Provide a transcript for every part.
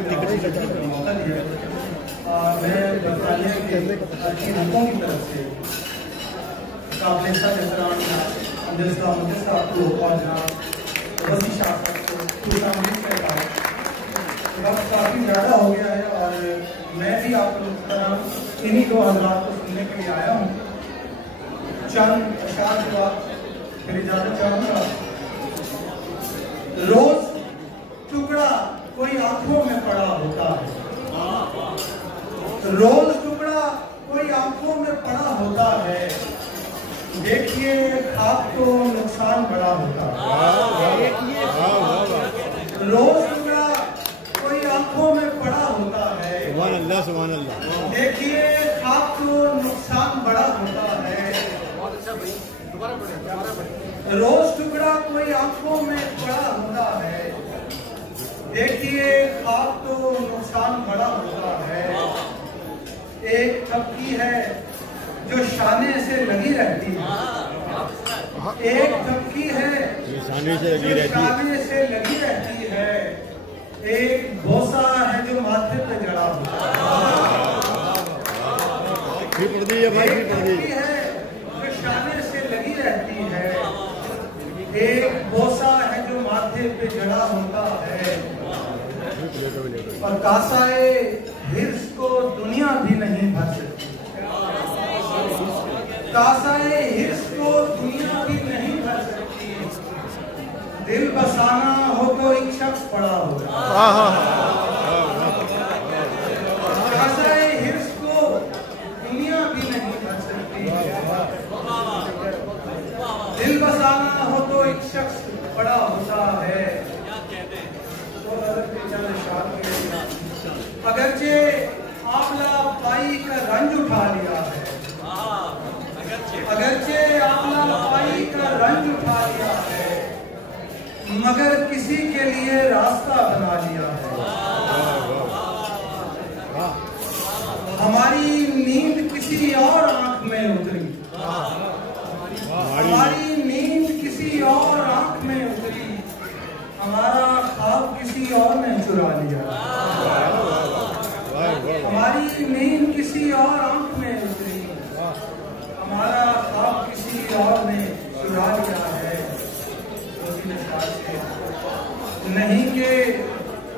मौका दिया। मैं बरतानिया के अच्छी लोगों की तरफ से काबिल एहतराम साहब को और वसी शाह साहब को खुशामदीद कहता हूँ। वक्त काफ़ी ज़्यादा हो गया है और मैं भी आप लोग की तरह इन्हीं दो हज़रात को सुनने के लिए आया हूँ। चंद अशार के बाद फिर इजाज़त चाहूँगा। रोज टुकड़ा कोई आंखों में पड़ा होता है, रोज टुकड़ा कोई आंखों में पड़ा होता है, देखिए खाक तो नुकसान बड़ा होता है। रोज टुकड़ा कोई आंखों में पड़ा होता है, सुभान अल्लाह सुभान अल्लाह, देखिए खाक तो नुकसान बड़ा होता है। रोज टुकड़ा कोई आंखों में पड़ा होता है, देखिए खाक तो नुकसान बड़ा होता है। एक थपकी है जो शाने से लगी रहती है, एक थपकी है जो शाने से लगी रहती है, एक बोसा है जो माथे पे जड़ा होता है। एक थपकी है जो शाने से लगी रहती है, एक बोसा है जो माथे पे जड़ा होता है। और कासाए हिर्स को दुनिया भी नहीं भर सकती, कासाए हिर्स को दुनिया भी नहीं भर सकती। दिल बसाना हो तो एक शख्स पड़ा हो, कासाए हिर्स को दुनिया भी नहीं भर सकती। दिल बसाना हो तो एक शख्स पड़ा होता है। अगरचे आंवला पाई का रंज उठा लिया है, अगरचे आंवला पाई का रंज उठा लिया है, मगर किसी के लिए रास्ता बना लिया है। हमारी नींद किसी और आंख में उतरी, हमारी नींद किसी और आंख में उतरी, हमारा ख्वाब किसी और ने चुरा लिया। हमारी नींद किसी और आंख में उतरी, हमारा ख्वाब किसी और ने चुरा लिया है। नहीं कि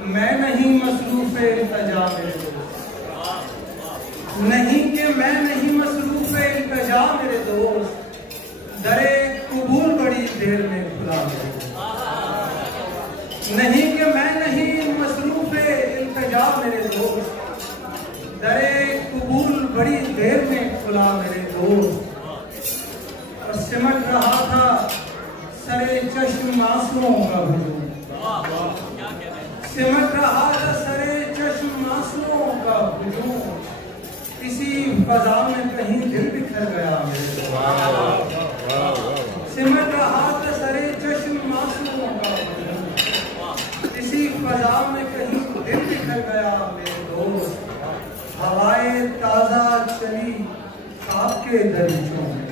मैं नहीं मसरूफ इल्तिजा मेरे दोस्त, नहीं कि मैं नहीं मसरूफ इल्तिजा मेरे दोस्त, दरे कबूल बड़ी देर में खुला मेरे दोस्त। नहीं कि मैं नहीं मसरूफ इल्तिजा मेरे दोस्त, दरे कबूल बड़ी देर में खुला मेरे दोस्त। और सिमट रहा था सरे चश्म आंसुओं का हुजूम, सिमट रहा था सरे चश्म आंसुओं का हुजूम, इसी फजा में कहीं दिल बिखर गया मेरे दोस्त। सिमट रहा था सरे चश्म आंसुओं का हुजूम, इसी फजा में कहीं दिल बिखर गया मेरे दोस्त। हवाएं ताजा चली खाक के दरीचों में,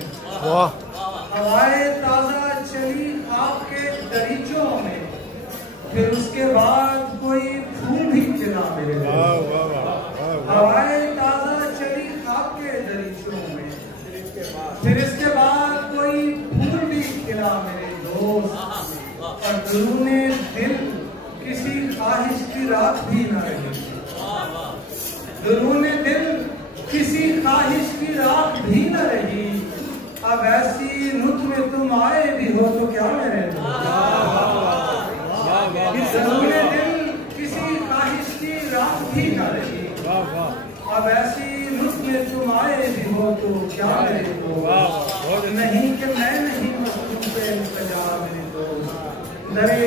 हवाएं ताजा चली खाक के दरीचों में, फिर उसके बाद कोई फूल भी खिला मेरे दोस्त। हवाएं ताजा चली खाक के दरीचों में, फिर इसके बाद कोई फूल भी खिला मेरे दोस्त। और दुरूने दिल किसी ख्वाहिश की रात भी न रही, दुरूने दिल किसी ख्वाहिश की रात भी न रही। अब ऐसी रुत में तुम आए भी हो तो क्या मेरे दुरूने दिल किसी ख्वाहिश की रात भी न रही। अब ऐसी रुत में तुम आए भी हो तो क्या मेरे दोस्त। नहीं कि मैं नहीं मसरूफ इल्तिजा मेरे दोस्त, दरे